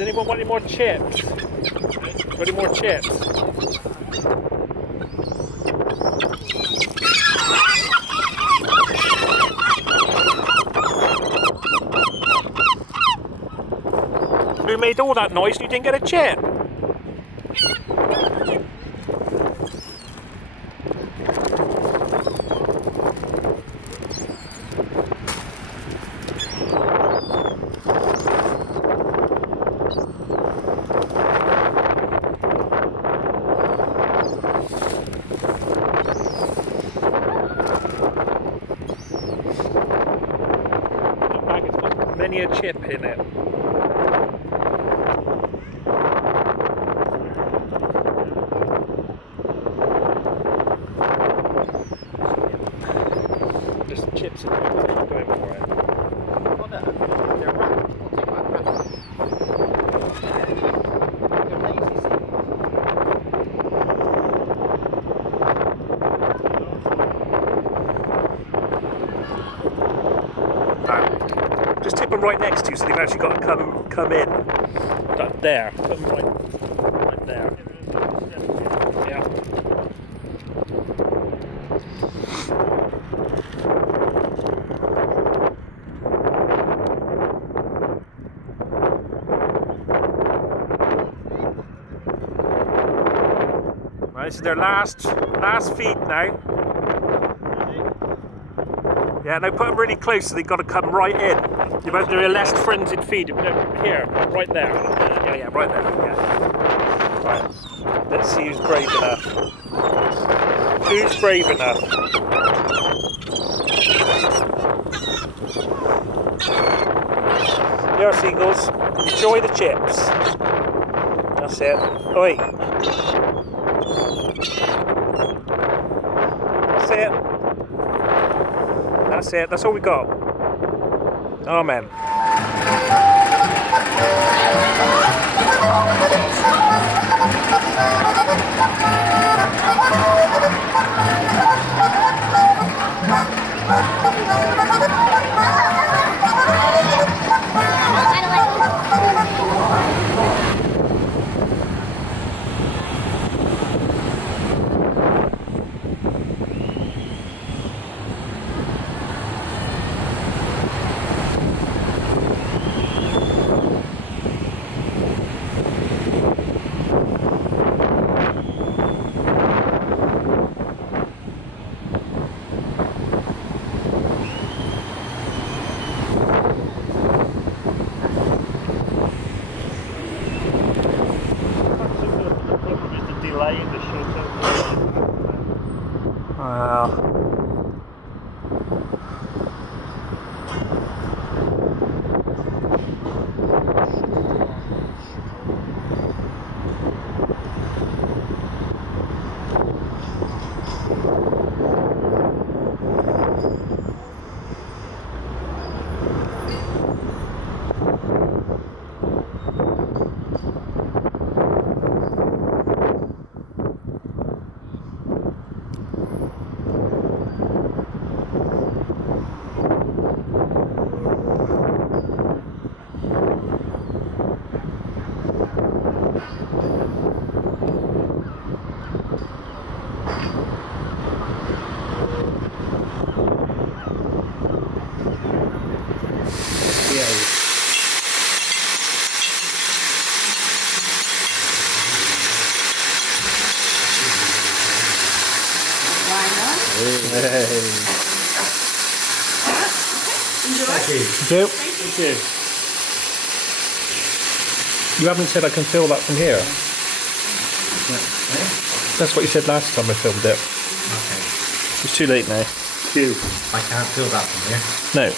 Does anyone want any more chips? Any more chips? Who made all that noise and you didn't get a chip? Many a chip in it. Just some chips in there, going for it. Oh no, they're wrapped. We'll take that wrap. They're lazy seagulls. Just tip them right next to you so they've actually got to come in. That there. Put them right there. Yeah. Right, this is their last feed now. Yeah, now put them really close so they've got to come right in. You imagine they're a less frenzied feed. Here, right there. Yeah, right there. Yeah. Right. Let's see who's brave enough. Who's brave enough? Here, seagulls. Enjoy the chips. That's it. Oi. That's it. That's it, that's all we got. Amen. Thank you. Thank you. You haven't said I can feel that from here. That's what you said last time I filmed it. Okay. It's too late now. I can't feel that from here. No.